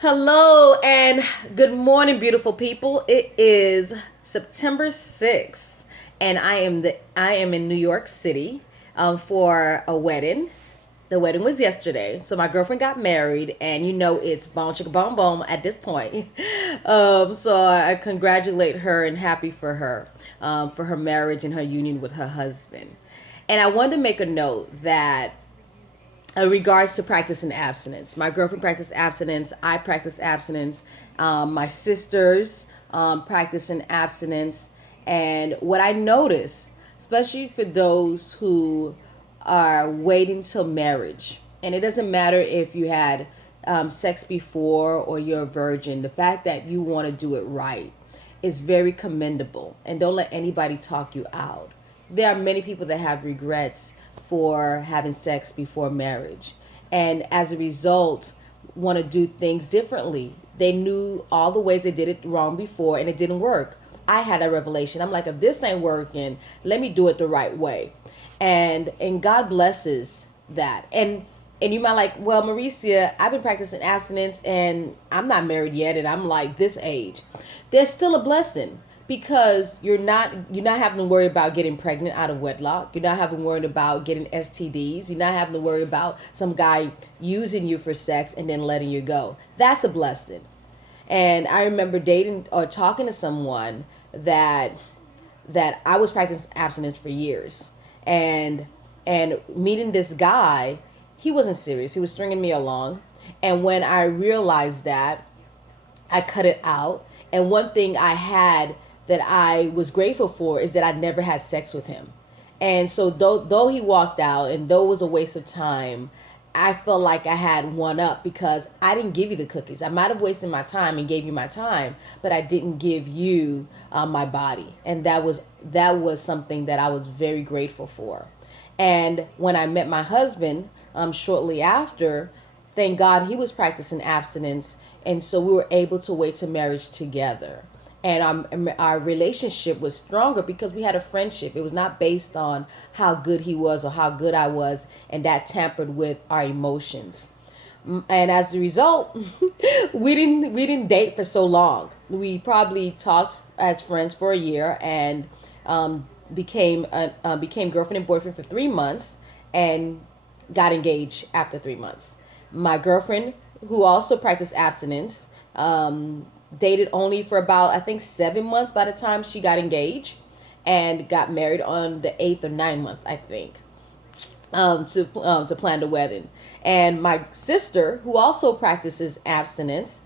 Hello and good morning, beautiful people. It is September 6th, and I am in New York City for a wedding. The wedding was yesterday, so my girlfriend got married, and it's boom chicka boom boom at this point. So I congratulate her and happy for her marriage and her union with her husband. And I wanted to make a note that in regards to practicing abstinence. My girlfriend practiced abstinence. I practice abstinence. My sisters practicing abstinence. And what I notice, especially for those who are waiting till marriage, and it doesn't matter if you had sex before or you're a virgin, the fact that you want to do it right is very commendable. And don't let anybody talk you out. There are many people that have regrets for having sex before marriage, and as a result want to do things differently. They knew all the ways they did it wrong before and it didn't work. I had a revelation. I'm like, if this ain't working, let me do it the right way. And God blesses that. And you might like, well, Mauricia, I've been practicing abstinence and I'm not married yet and I'm like this age. There's still a blessing because you're not having to worry about getting pregnant out of wedlock. You're not having to worry about getting STDs. You're not having to worry about some guy using you for sex and then letting you go. That's a blessing. And I remember dating or talking to someone that I was practicing abstinence for years, and meeting this guy, he wasn't serious. He was stringing me along, and when I realized that, I cut it out. And one thing I had that I was grateful for is that I never had sex with him. And so though he walked out and though it was a waste of time, I felt like I had one up because I didn't give you the cookies. I might have wasted my time and gave you my time, but I didn't give you my body, and that was something that I was very grateful for. And when I met my husband shortly after, thank God he was practicing abstinence, and so we were able to wait to marriage together. And our relationship was stronger because we had a friendship. It was not based on how good he was or how good I was, and that tampered with our emotions. And as a result, we didn't date for so long. We probably talked as friends for a year and became girlfriend and boyfriend for 3 months, and got engaged after 3 months. My girlfriend, who also practiced abstinence, dated only for about, I think, 7 months by the time she got engaged, and got married on the eighth or ninth month, I think, to plan the wedding. And my sister, who also practices abstinence,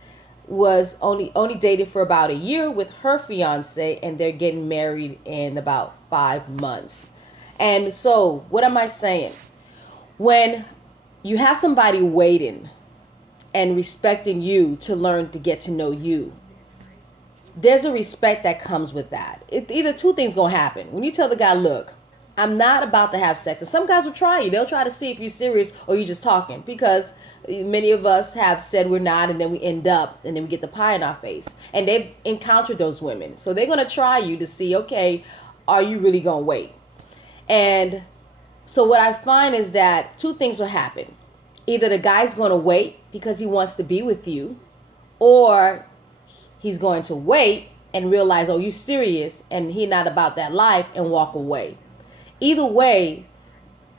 was only dated for about a year with her fiance, and they're getting married in about 5 months. And so, what am I saying? When you have somebody waiting and respecting you to learn to get to know you, there's a respect that comes with that. Either two things gonna happen. When you tell the guy, look, I'm not about to have sex, and some guys will try you. They'll try to see if you're serious or you're just talking, because many of us have said we're not, and then we end up, and then we get the pie in our face. And they've encountered those women, so they're gonna try you to see, okay, are you really gonna wait? And so what I find is that two things will happen. Either the guy's going to wait because he wants to be with you, or he's going to wait and realize, oh, you serious, and he not about that life, and walk away. Either way,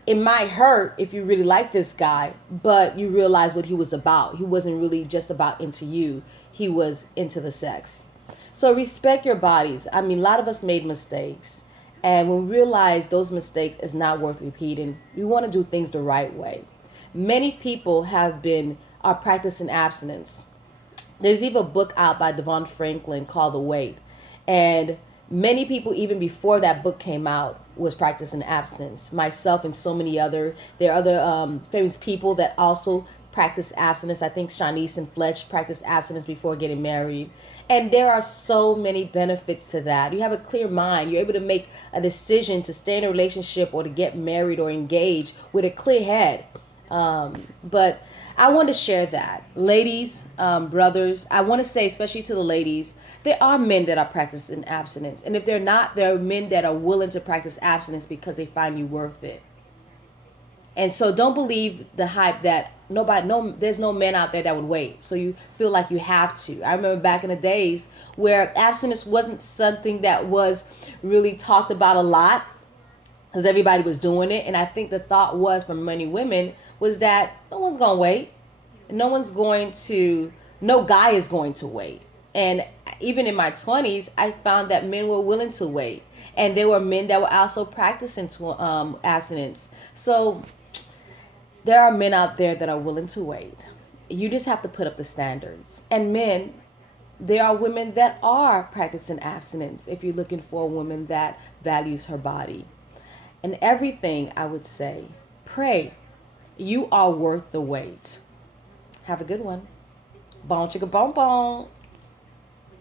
it might hurt if you really like this guy, but you realize what he was about. He wasn't really just about into you. He was into the sex. So respect your bodies. I mean, a lot of us made mistakes. And when we realize those mistakes is not worth repeating, we want to do things the right way. Many people are practicing abstinence. There's even a book out by Devon Franklin called The Wait. And many people, even before that book came out, was practicing abstinence. Myself and so many there are other famous people that also practice abstinence. I think Shanice and Fletch practiced abstinence before getting married. And there are so many benefits to that. You have a clear mind. You're able to make a decision to stay in a relationship or to get married or engage with a clear head. But I want to share that. Ladies, brothers, I want to say, especially to the ladies, there are men that are practicing abstinence. And if they're not, there are men that are willing to practice abstinence because they find you worth it. And so don't believe the hype that there's no men out there that would wait. So you feel like you have to. I remember back in the days where abstinence wasn't something that was really talked about a lot because everybody was doing it. And I think the thought was for many women was that no one's going to wait. No guy is going to wait. And even in my 20s, I found that men were willing to wait. And there were men that were also practicing abstinence. So there are men out there that are willing to wait. You just have to put up the standards. And men, there are women that are practicing abstinence if you're looking for a woman that values her body. And everything, I would say, pray. You are worth the wait. Have a good one. Bon chicka bon bon.